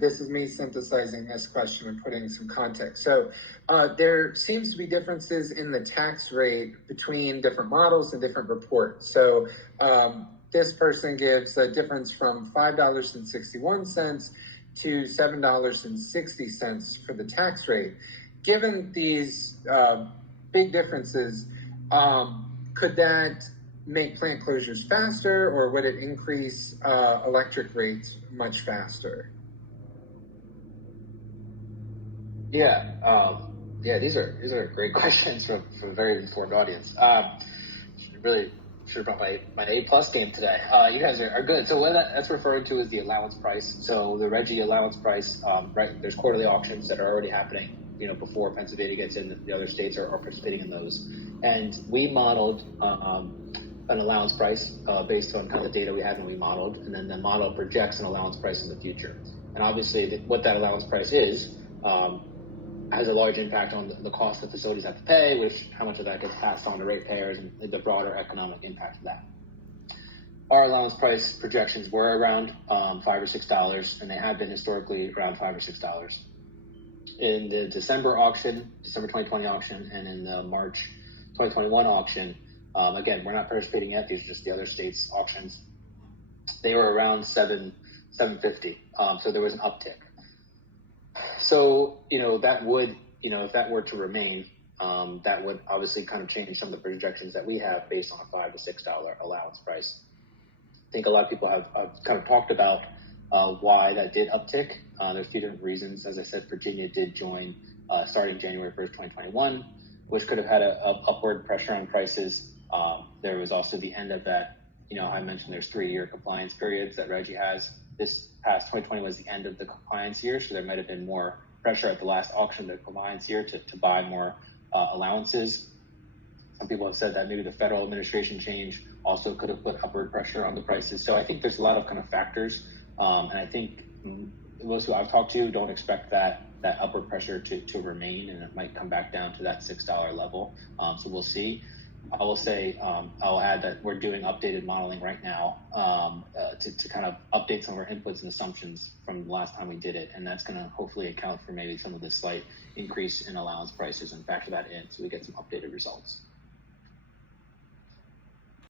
This is me synthesizing this question and putting some context. So there seems to be differences in the tax rate between different models and different reports. So this person gives a difference from $5.61 to $7.60 for the tax rate. Given these big differences, could that make plant closures faster, or would it increase electric rates much faster? These are great questions from a very informed audience. Should have brought my A+ game today. You guys are good. So what that's referring to is the allowance price. So the RGGI allowance price, right? There's quarterly auctions that are already happening, before Pennsylvania gets in. The other states are participating in those, and we modeled an allowance price based on kind of the data we had when we modeled, and then the model projects an allowance price in the future. And obviously, what that allowance price is has a large impact on the cost that facilities have to pay, which how much of that gets passed on to ratepayers, and the broader economic impact of that. Our allowance price projections were around $5 or $6, and they have been historically around $5 or $6. In the December 2020 auction, and in the March 2021 auction, again, we're not participating yet. These are just the other states' auctions. They were around $7.50. So there was an uptick. So, that would, if that were to remain, that would obviously kind of change some of the projections that we have based on a $5 to $6 allowance price. I think a lot of people have kind of talked about why that did uptick. There's a few different reasons. As I said, Virginia did join starting January 1st, 2021, which could have had a upward pressure on prices. There was also the end of that, I mentioned there's 3-year compliance periods that RGGI has. This past 2020 was the end of the compliance year, so there might have been more pressure at the last auction, the compliance year, to buy more allowances. Some people have said that maybe the federal administration change also could have put upward pressure on the prices. So I think there's a lot of kind of factors, and I think most who I've talked to don't expect that upward pressure to remain, and it might come back down to that $6 level. So we'll see. I will say, I'll add that we're doing updated modeling right now to kind of update some of our inputs and assumptions from the last time we did it. And that's going to hopefully account for maybe some of the slight increase in allowance prices and factor that in so we get some updated results.